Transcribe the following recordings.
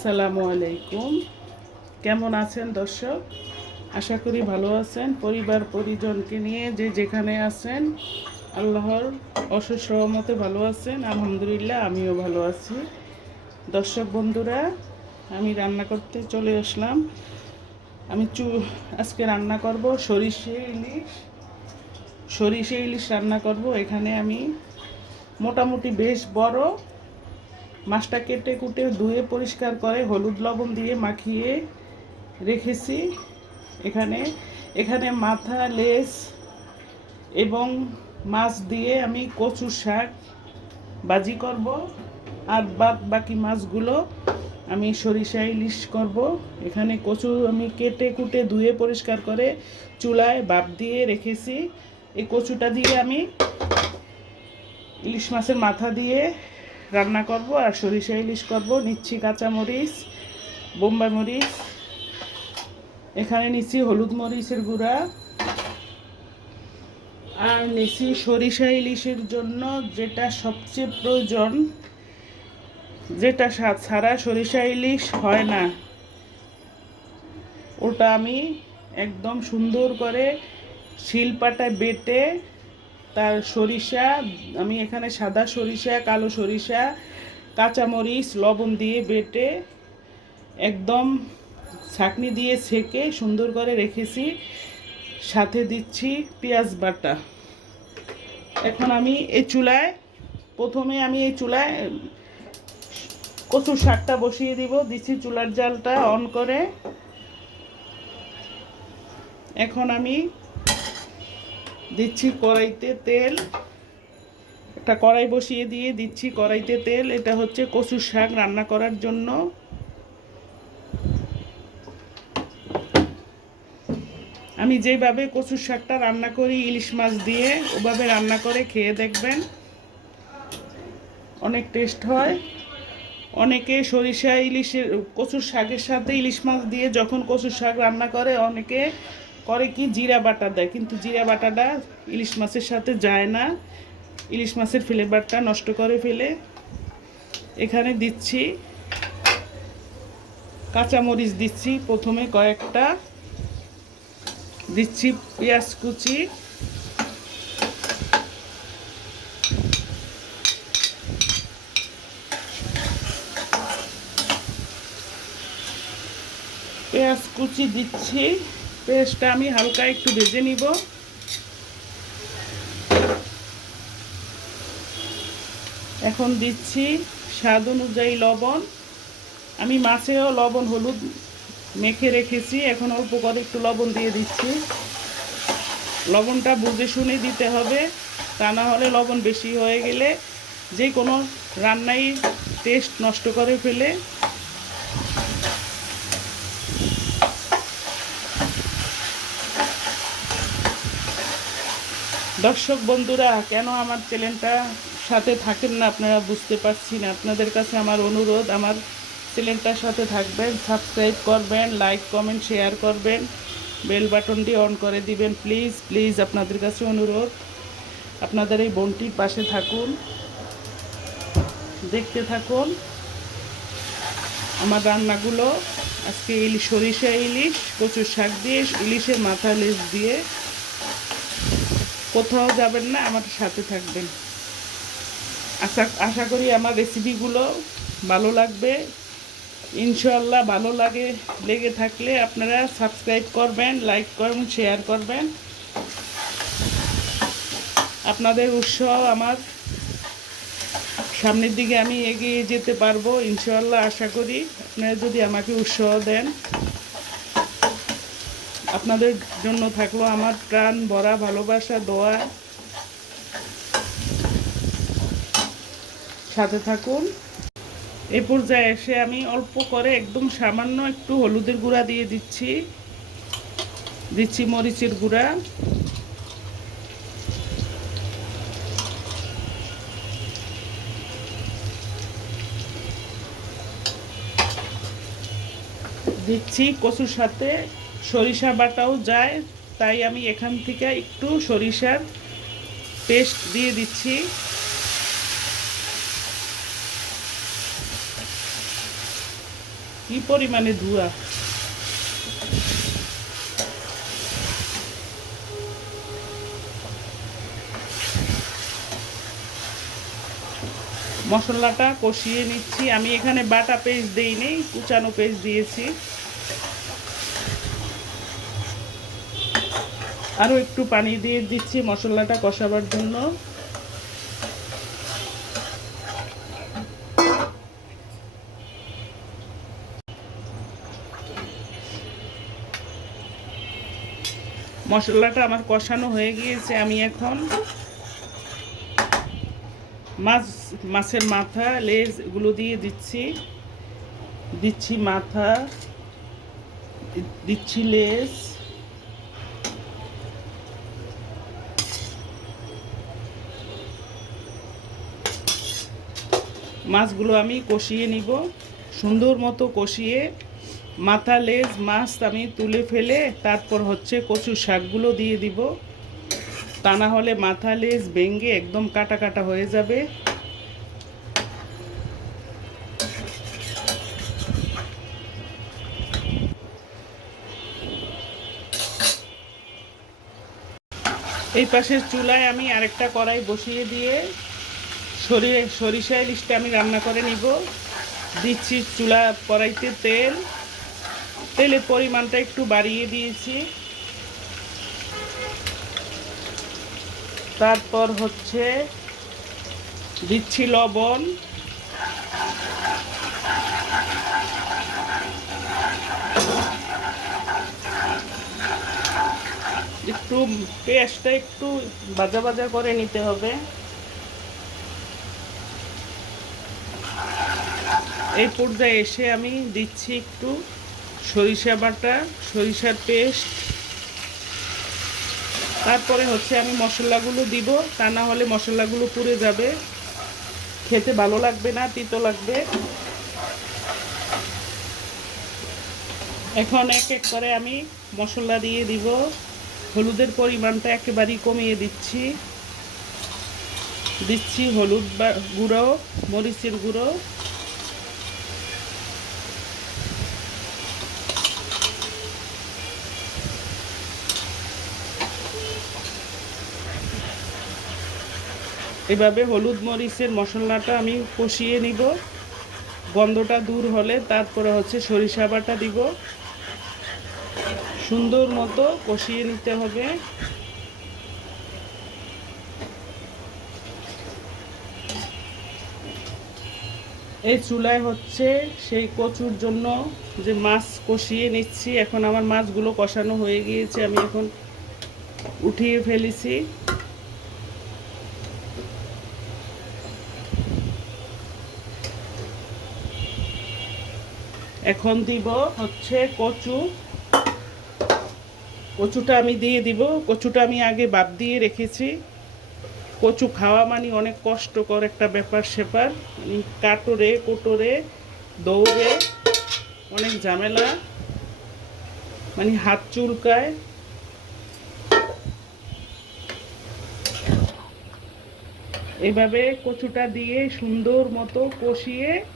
আসসালামু আলাইকুম। কেমন আছেন দর্শক? আশা করি ভালো আছেন। পরিবার পরিজনকে নিয়ে যে যেখানে আছেন আল্লাহর অশেষ রহমতে ভালো আছেন। আলহামদুলিল্লাহ আমিও ভালো আছি। দর্শক বন্ধুরা, আমি রান্না করতে চলে আসলাম। আমি আজকে রান্না করব সরিষে ইলিশ রান্না করব। এখানে আমি মোটামুটি বেশ বড় মাছটা কেটে কুটে ধুয়ে পরিষ্কার করে হলুদ লবণ দিয়ে মাখিয়ে রেখেছি। এখানে এখানে মাথা, লেজ এবং মাছ দিয়ে আমি কচু শাক ভাজি করব, আর বাকি মাছগুলো আমি সরিষা ইলিশ করব। এখানে কচু আমি কেটে কুটে ধুয়ে পরিষ্কার করে চুলায় ভাপ দিয়ে রেখেছি। এই কচুটা দিয়ে আমি ইলিশ মাছের মাথা দিয়ে রান্না করব আর সরিষা ইলিশ করব। নিচ্ছি কাঁচামরিচ, বোম্বাই মরিচ, এখানে নিচ্ছি হলুদ মরিচের গুঁড়া, আর নিচ্ছি সরিষা ইলিশের জন্য যেটা সবচেয়ে প্রয়োজন, যেটা ছাড়া সরিষা ইলিশ হয় না, ওটা আমি একদম সুন্দর করে শিলপাটায় বেটে তার সরিষা, আমি এখানে সাদা সরিষা, কালো সরিষা, কাঁচামরিচ, লবণ দিয়ে বেটে একদম ছাঁকনি দিয়ে ছেঁকে সুন্দর করে রেখেছি। সাথে দিচ্ছি পেঁয়াজ বাটা। এখন আমি প্রথমে আমি এই চুলায় কচুর শাকটা বসিয়ে দিব। দিচ্ছি চুলার জালটা অন করে। এখন আমি দিচ্ছি কড়াইতে তেল। একটা কড়াই বসিয়ে দিয়ে দিচ্ছি কড়াইতে তেল। এটা হচ্ছে কচুর শাক রান্না করার জন্য। আমি যেভাবে কচুর শাকটা রান্না করি ইলিশ মাছ দিয়ে, ওভাবে রান্না করে খেয়ে দেখবেন, অনেক টেস্ট হয়। অনেকে সরিষা ইলিশের কচুর শাকের সাথে ইলিশ মাছ দিয়ে যখন কচুর শাক রান্না করে, অনেকে করে কি জিরা বাটা দেয়, কিন্তু জিরা বাটাটা ইলিশ মাছের সাথে যায় না, ইলিশ মাছের ফ্লেভারটা নষ্ট করে ফেলে। এখানে দিচ্ছি কাঁচামরিচ, দিচ্ছি প্রথমে কয়েকটা, দিচ্ছি পেঁয়াজ কুচি, দিচ্ছি। পেঁয়াজটা আমি হালকা একটু ভেজে নিব। এখন দিচ্ছি স্বাদ অনুযায়ী লবণ। আমি মাছেও লবণ হলুদ মেখে রেখেছি, এখন অল্প করে একটু লবণ দিয়ে দিচ্ছি। লবণটা বুঝে শুনে দিতে হবে, তা না হলে লবণ বেশি হয়ে গেলে যে কোনো রান্নাই টেস্ট নষ্ট করে ফেলে। দর্শক বন্ধুরা, কেন আমার চ্যানেলটা সাথে থাকেন না আপনারা বুঝতে পারছি না। আপনাদের কাছে আমার অনুরোধ, আমার চ্যানেলটার সাথে থাকবেন, সাবস্ক্রাইব করবেন, লাইক কমেন্ট শেয়ার করবেন, বেল বাটনটি অন করে দিবেন। প্লিজ প্লিজ আপনাদের কাছে অনুরোধ, আপনাদের এই বোনটির পাশে থাকুন, দেখতে থাকুন আমার রান্নাগুলো। আজকে সরিষা ইলিশ কচুর শাক দিয়ে, ইলিশের মাথা লেজ দিয়ে। কোথাও যাবেন না, আমার সাথে থাকবেন। আশা করি আমার রেসিপিগুলো ভালো লাগবে। ইনশাআল্লাহ ভালো লেগে থাকলে আপনারা সাবস্ক্রাইব করবেন, লাইক করবেন, শেয়ার করবেন। আপনাদের উৎসাহ আমার সামনের দিকে আমি এগিয়ে যেতে পারবো ইনশাআল্লাহ। আশা করি আপনারা যদি আমাকে উৎসাহ দেন। আপনাদের জন্য থাকলো আমার প্রাণ ভরা ভালোবাসা, দোয়া। সাথে থাকুন। এই পর্যায়ে এসে আমি অল্প করে একদম সামান্য একটু হলুদের গুঁড়া দিয়ে দিচ্ছি মরিচের গুঁড়া, দিচ্ছি কচুর সাথে সরিষা বাটাও যায়, তাই আমি এখান থেকে একটু সরিষার পেস্ট দিয়ে দিচ্ছি। কি পরিমাণে ধোঁয়া! মশলাটা কষিয়ে নিচ্ছি। আমি এখানে বাটা পেস্ট দেইনি, কুচানো পেস্ট দিয়েছি। আরও একটু পানি দিয়ে দিচ্ছি মশলাটা কষাবার জন্য। মশলাটা আমার কষানো হয়ে গিয়েছে। আমি এখন মাছের মাথা, লেজ এগুলো দিয়ে দিচ্ছি মাথা, দিচ্ছি লেজ, মাছগুলো আমি কষিয়ে নিব সুন্দর মতো কষিয়ে। মাথা, লেজ, মাছ আমি তুলে ফেলে তারপর হচ্ছে কচু শাকগুলো দিয়ে দিব, তা না হলে মাথা, লেজ ভেঙে একদম কাটা কাটা হয়ে যাবে। এই পাশের চুলায় আমি আরেকটা কড়াই বসিয়ে দিয়ে সরিষা ইলিশটা আমি রান্না করে নিব। দিচ্ছি চুলা কড়াইতে তেলের পরিমাণটা একটু বাড়িয়ে দিয়েছি। তারপর হচ্ছে দিচ্ছি লবণ, একটু পেঁয়াজটা একটু ভাজা ভাজা করে নিতে হবে। এই পর্যায়ে এসে আমি দিচ্ছি একটু সরিষা বাটা, সরিষার পেস্ট। তারপরে হচ্ছে আমি মশলাগুলো দিব, তা না হলে মশলাগুলো পুড়ে যাবে, খেতে ভালো লাগবে না, তিতো লাগবে। এখন এক এক করে আমি মশলা দিয়ে দিব। হলুদের পরিমাণটা একেবারেই কমিয়ে দিচ্ছি হলুদ গুঁড়ো, মরিচের গুঁড়ো, এভাবে হলুদ মরিচের মশলাটা আমি কষিয়ে নিব। গন্ধটা দূর হলে তারপরে হচ্ছে সরিষা বাটা দিব। সুন্দর মতো কষিয়ে নিতে হবে। এই চুলায় হচ্ছে সেই কচুর জন্য যে মাছ কষিয়ে নিচ্ছি। এখন আমার মাছগুলো কষানো হয়ে গিয়েছে, আমি এখন উঠিয়ে ফেলেছি। এখন দিব হচ্ছে কচুটা আমি দিয়ে দিব। কচুটা আমি আগে বাদ দিয়ে রেখেছি। কচু খাওয়া মানে অনেক কষ্টকর একটা ব্যাপার স্যাপার, মানে কাটরে কোটরে দৌড়ে অনেক ঝামেলা, মানে হাত চুলকায়। এভাবে কচুটা দিয়ে সুন্দর মতো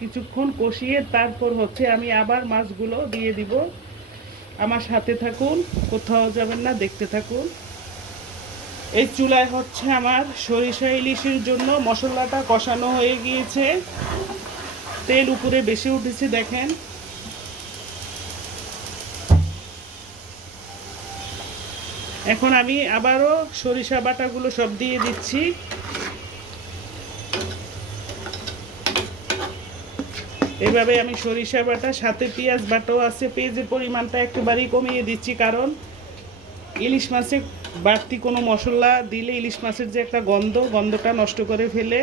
কিছুক্ষণ কষিয়ে তারপর হচ্ছে আমি আবার মাছগুলো দিয়ে দিব। আমার সাথে থাকুন, কোথাও যাবেন না, দেখতে থাকুন। এই চুলায় হচ্ছে আমার সরিষা ইলিশের জন্য মশলাটা কষানো হয়ে গিয়েছে। তেল উপরে বেশি উঠেছে দেখেন। এখন আমি আবারও সরিষা বাটাগুলো সব দিয়ে দিচ্ছি। এইভাবে আমি সরিষা বাটা সাথে পেঁয়াজ বাটাও আছে। পেঁয়াজের পরিমাণটা একেবারেই কমিয়ে দিচ্ছি, কারণ ইলিশ মাছে বাড়তি কোনো মশলা দিলে ইলিশ মাছের যে একটা গন্ধটা নষ্ট করে ফেলে,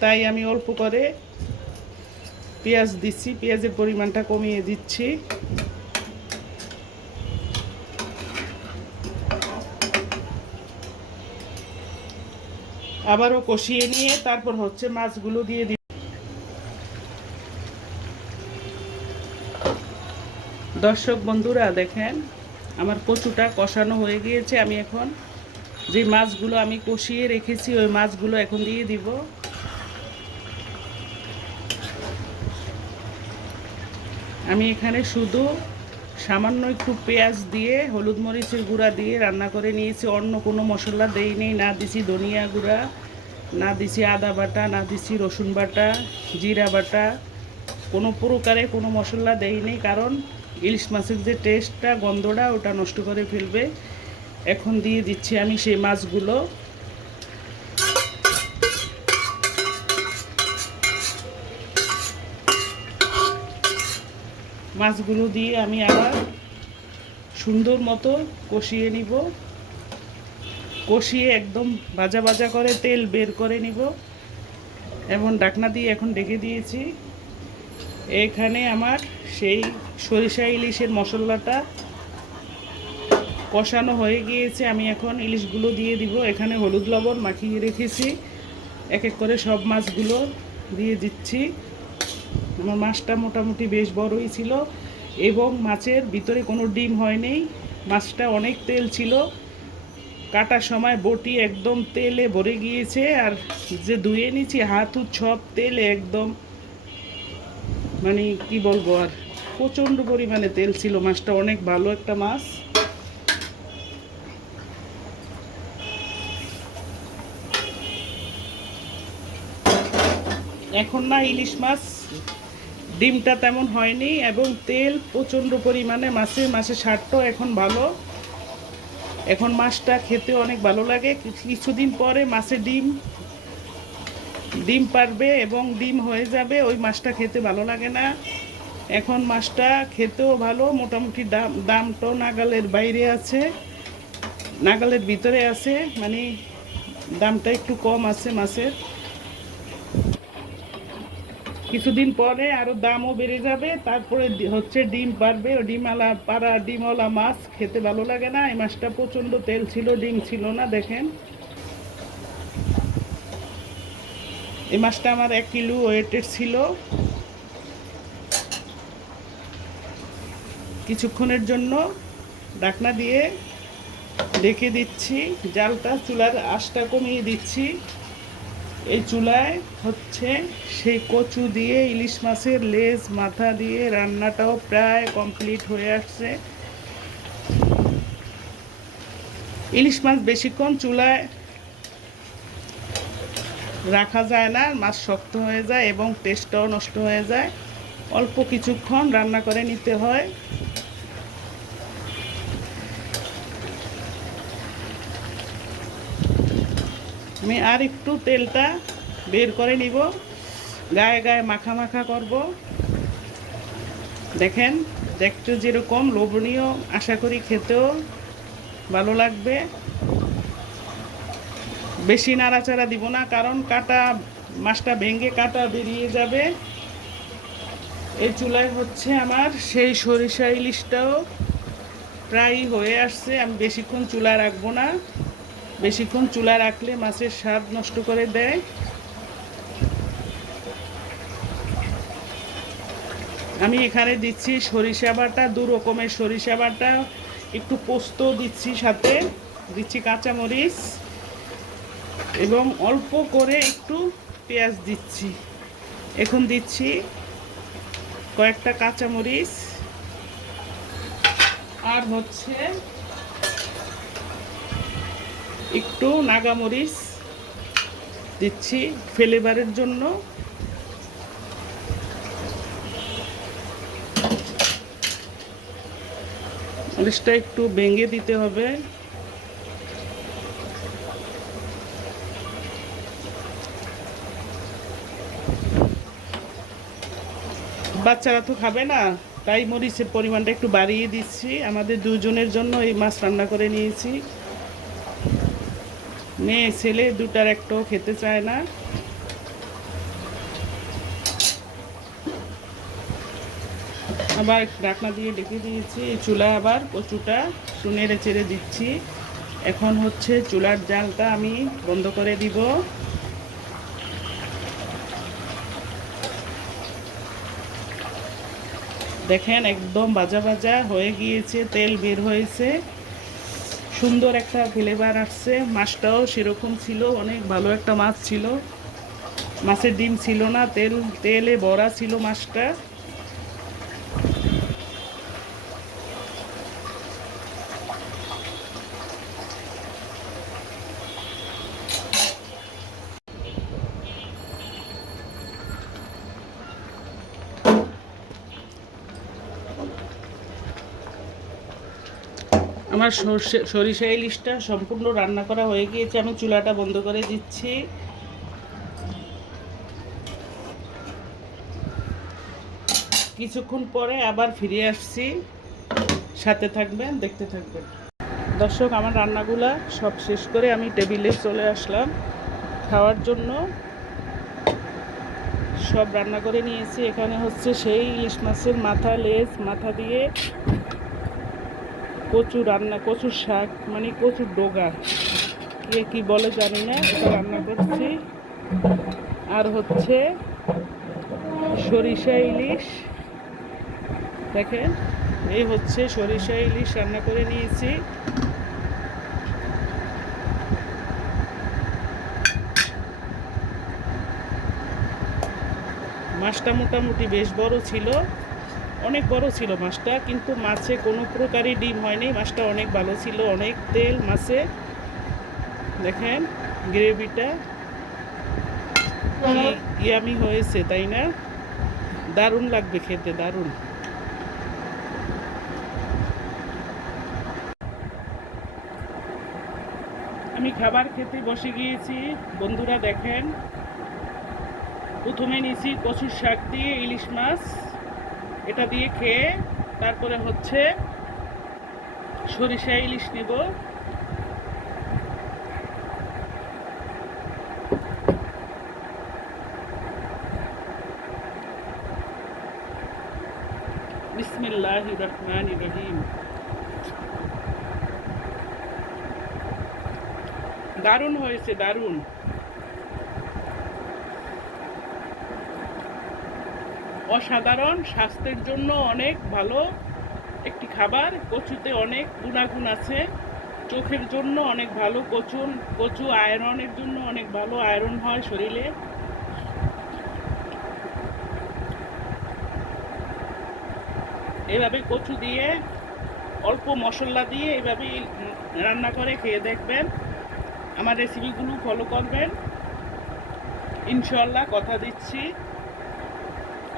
তাই আমি অল্প করে পেঁয়াজ দিচ্ছি। পেঁয়াজের পরিমাণটা কমিয়ে দিচ্ছি। আবারও কষিয়ে নিয়ে তারপর হচ্ছে মাছগুলো দিয়ে দিই। দর্শক বন্ধুরা দেখেন, আমার কচুটা কষানো হয়ে গিয়েছে। আমি এখন যে মাছগুলো আমি কষিয়ে রেখেছি ওই মাছগুলো এখন দিয়ে দিব। আমি এখানে শুধু সামান্য একটু পেঁয়াজ দিয়ে হলুদ মরিচের গুঁড়া দিয়ে রান্না করে নিয়েছি, অন্য কোনো মশলা দেইনি, না দিছি ধনিয়া গুঁড়া, না দিছি আদা বাটা, না দিছি রসুন বাটা, জিরা বাটা, কোনো প্রকারে কোনো মশলা দেইনি, কারণ ইলিশ মাছের যে টেস্টটা, গন্ধটা ওটা নষ্ট করে ফেলবে। এখন দিয়ে দিচ্ছি আমি সেই মাছগুলো। মাছগুলো দিয়ে আমি আবার সুন্দর মতো কষিয়ে নিব, কষিয়ে একদম ভাজা ভাজা করে তেল বের করে নিব এবং ঢাকনা দিয়ে এখন ঢেকে দিয়েছি। এখানে আমার সেই সরিষা ইলিশের মশলাটা কষানো হয়ে গিয়েছে। আমি এখন ইলিশগুলো দিয়ে দিব। এখানে হলুদ লবণ মাখিয়ে রেখেছি, এক এক করে সব মাছগুলো দিয়ে দিচ্ছি। আমার মাছটা মোটামুটি বেশ বড়ই ছিল এবং মাছের ভিতরে কোনো ডিম হয়নি। মাছটা অনেক তেল ছিল, কাটার সময় বটি একদম তেলে ভরে গিয়েছে, আর যে ধুয়ে নিচ্ছি হাত সব তেলে একদম, মানে কি বলবো আর, প্রচণ্ড পরিমাণে তেল ছিল। মাছটা অনেক ভালো একটা মাছ। এখন না ইলিশ মাছ ডিমটা তেমন হয়নি এবং তেল প্রচণ্ড পরিমাণে, মাছের স্বাদটাও এখন ভালো। এখন মাছটা খেতে অনেক ভালো লাগে। কিছুদিন পরে মাছের ডিম পারবে এবং ডিম হয়ে যাবে, ওই মাছটা খেতে ভালো লাগে না। এখন মাছটা খেতেও ভালো, মোটামুটি দামটাও নাগালের বাইরে আছে, নাগালের ভিতরে আছে, মানে দামটা একটু কম আছে মাছের। কিছুদিন পরে আরও দামও বেড়ে যাবে, তারপরে হচ্ছে ডিম পারবে। ডিমওয়ালা মাছ খেতে ভালো লাগে না। এই মাছটা প্রচণ্ড তেল ছিল, ডিম ছিল না। দেখেন, এই মাছটা আমার 1 কিলো ওয়েটের ছিল। কিছুক্ষণের জন্য ঢাকনা দিয়ে ঢেকে দিচ্ছি, জালটা, চুলার আঁচটা কমিয়ে দিচ্ছি। এই চুলায় হচ্ছে সেই কচু দিয়ে ইলিশ মাছের লেজ মাথা দিয়ে রান্নাটাও প্রায় কমপ্লিট হয়ে আসছে। ইলিশ মাছ বেশিক্ষণ চুলায় রাখা যায় না, মাছ শক্ত হয়ে যায় এবং টেস্টটাও নষ্ট হয়ে যায়। অল্প কিছুক্ষণ রান্না করে নিতে হয়। আমি আর একটু তেলটা বের করে নিব, গায়ে গায়ে মাখা মাখা করব। দেখেন, দেখতে যেরকম লোভনীয়, আশা করি খেতেও ভালো লাগবে। বেশি নাড়াচাড়া দিব না, কারণ মাছটা ভেঙে কাটা বেরিয়ে যাবে। এই চুলায় হচ্ছে আমার সেই সরিষা ইলিশটাও প্রায় হয়ে আসছে। আমি বেশিক্ষণ চুলায় রাখবো না, বেশিক্ষণ চুলায় রাখলে মাছের স্বাদ নষ্ট করে দেয়। আমি এখানে দিচ্ছি সরিষা বাটা, 2 রকমের সরিষা বাটা, একটু পোস্ত দিচ্ছি, সাথে দিচ্ছি কাঁচামরিচ এবং অল্প করে একটু পেঁয়াজ দিচ্ছি। এখন দিচ্ছি কয়েকটা কাঁচামরিচ আর হচ্ছে একটু নাগামরিচ দিচ্ছি ফ্লেভারের জন্য। মরিচটা একটু ভেঙে দিতে হবে। বাচ্চারা তো খাবে না, তাই মরিচের পরিমাণটা একটু বাড়িয়ে দিচ্ছি। আমাদের 2 জনের জন্য এই মাছ রান্না করে নিয়েছি। মেয়ে ছেলে দুটার একটাও খেতে চায় না। আবার ঢাকনা দিয়ে ঢেকে দিয়েছি। এই চুলা আবার কচুটা নেড়ে চেড়ে দিচ্ছি। এখন হচ্ছে চুলার জালটা আমি বন্ধ করে দিব। দেখেন, একদম ভাজা ভাজা হয়ে গিয়েছে, তেল বের হয়েছে, সুন্দর একটা ফ্লেভার আসছে। মাছটাও সেরকম ছিল, অনেক ভালো একটা মাছ ছিল। মাছের ডিম ছিল না, তেলে ভরা ছিল মাছটা। আমার সরিষা ইলিশটা সম্পূর্ণ রান্না করা হয়ে গিয়েছে। আমি চুলাটা বন্ধ করে দিচ্ছি। কিছুক্ষণ পরে আবার ফিরে আসছি, সাথে থাকবেন, দেখতে থাকবেন। দর্শক, আমার রান্নাগুলা সব শেষ করে আমি টেবিলে চলে আসলাম খাওয়ার জন্য। সব রান্না করে নিয়েছি। এখানে হচ্ছে সেই ইলিশ মাছের মাথা, লেজ, মাথা দিয়ে কচু রান্না, কচুর শাক মানে কচুর ডগা, কে কি বলে জানি না, এটা রান্না করছি। আর হচ্ছে সরিষা ইলিশ, দেখেন এই হচ্ছে সরিষা ইলিশ রান্না করে নিয়েছি। মাছটা মোটামুটি বেশ বড় ছিল, অনেক বড় ছিল মাছটা, কিন্তু মাছে কোনো প্রকারই ডিম হয়নি। মাছটা অনেক ভালো ছিল, অনেক তেল মাছে। দেখেন গ্রেভিটা কি ইয়ামি হয়েছে, তাই না? দারুণ লাগবে খেতে, দারুণ। আমি খাবার খেতে বসে গিয়েছি বন্ধুরা। দেখেন, প্রথমে নিয়েছি কচুর শাক দিয়ে ইলিশ মাছ, এটা দিয়ে খেয়ে তারপরে হচ্ছে সরিষা ইলিশ নিব। বিসমিল্লাহির রহমানির রহিম। দারুণ হয়েছে, দারুণ। অসাধারণ, স্বাস্থ্যের জন্য অনেক ভালো একটি খাবার। কচুতে অনেক গুণাগুণ আছে, চোখের জন্য অনেক ভালো। কচু আয়রনের জন্য অনেক ভালো, আয়রন হয় শরীরে। এভাবে কচু দিয়ে অল্প মশলা দিয়ে এভাবে রান্না করে খেয়ে দেখবেন। আমার রেসিপিগুলো ফলো করবেন, ইনশাল্লাহ কথা দিচ্ছি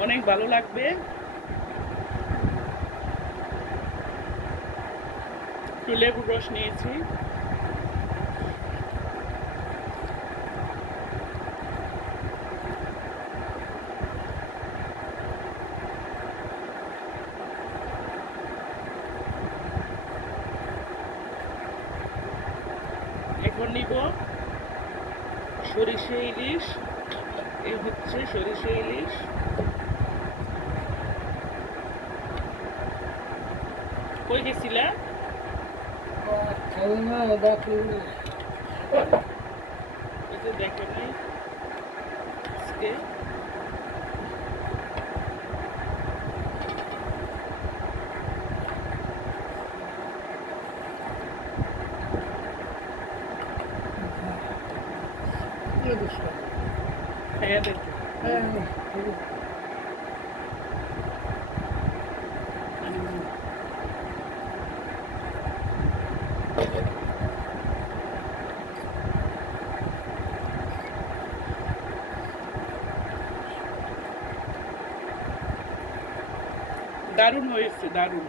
অনেক ভালো লাগবে। একটু লেবুর রস নিয়েছি। এখন নিব সরিষা ইলিশ। এই হচ্ছে সরিষা ইলিশ। কই গেছিলা? দেখেন আজকে খাইয়া দেখো। দারুণ হয়েছে, দারুণ,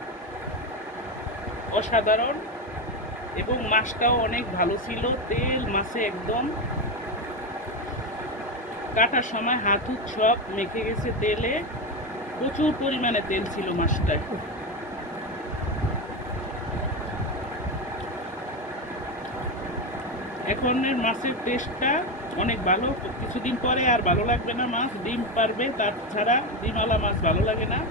অসাধারণ। এবং মাছটাও অনেক ভালো ছিল, তেল মাছে একদম। কাটার সময় হাত সব মেখে গেছে তেলে, প্রচুর পরিমাণে তেল ছিল মাছটায়। এখনের মাছের টেস্টটা অনেক ভালো। কিছুদিন পরে আর ভালো লাগবে না মাছ, ডিম পারবে, তাছাড়া ডিমওয়ালা মাছ ভালো লাগে না।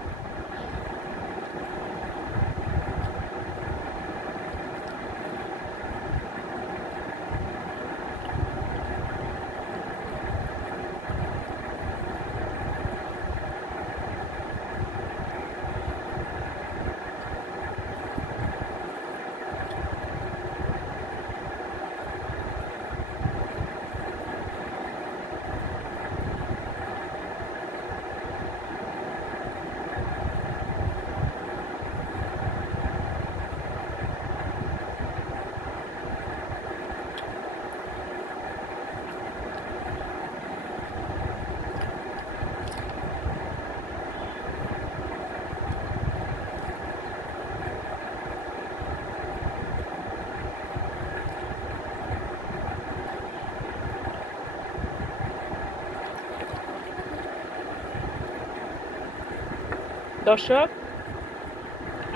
দর্শক,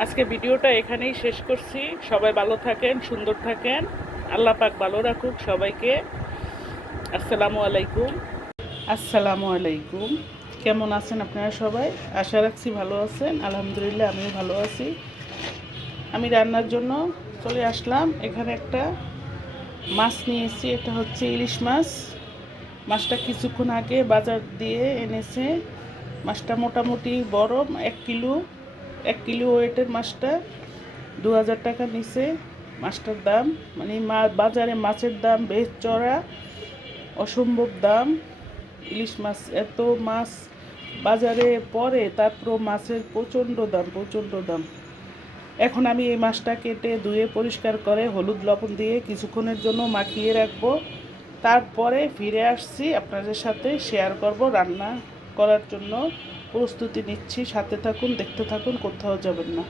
আজকে ভিডিওটা এখানেই শেষ করছি। সবাই ভালো থাকেন, সুন্দর থাকেন, আল্লাহ পাক ভালো রাখুক সবাইকে। আসসালামু আলাইকুম। আসসালামু আলাইকুম। কেমন আছেন আপনারা সবাই? আশা রাখছি ভালো আছেন। আলহামদুলিল্লাহ আমিও ভালো আছি। আমি রান্নার জন্য চলে আসলাম। এখানে একটা মাছ নিয়েছি, এটা হচ্ছে ইলিশ মাছ। মাছটা কিছুক্ষণ আগে বাজার দিয়ে এনেছে। মাছটা মোটামুটি বড়, 1 কিলো ওয়েটের মাছটা 2000 টাকা নিছে মাছটার দাম। মানে বাজারে মাছের দাম বেশ চড়া, অসম্ভব দাম। ইলিশ মাছ, এত মাছ বাজারে পড়ে, তারপর মাছের প্রচণ্ড দাম, প্রচণ্ড দাম। এখন আমি এই মাছটা কেটে ধুয়ে পরিষ্কার করে হলুদ লবণ দিয়ে কিছুক্ষণের জন্য মাখিয়ে রাখবো। তারপরে ফিরে আসছি, আপনাদের সাথে শেয়ার করব। রান্না করার জন্য প্রস্তুতি নিচ্ছি। সাথে থাকুন, দেখতে থাকুন, কোথাও যাবেন না।